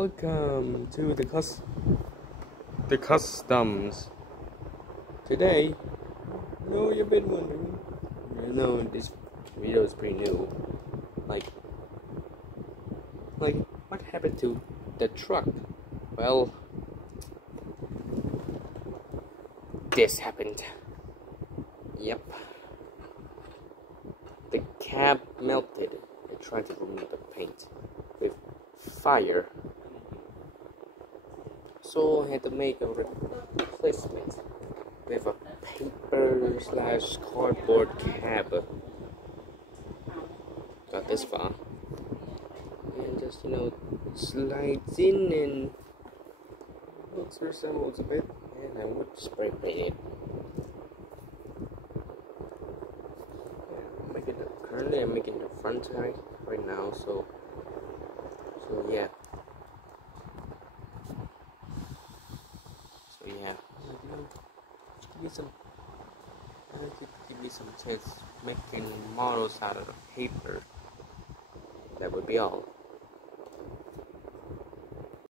Welcome to the customs. Today, you've been wondering. This video is pretty new. Like what happened to the truck? Well, this happened. Yep. The cab melted. I tried to remove the paint with fire, so I had to make a replacement with a paper/cardboard cab. Got this far, and just slides in and looks resembles a bit, and I would spray paint it. Currently I'm making the front tire right now, so yeah. Give me some chance making models out of the paper. That would be all.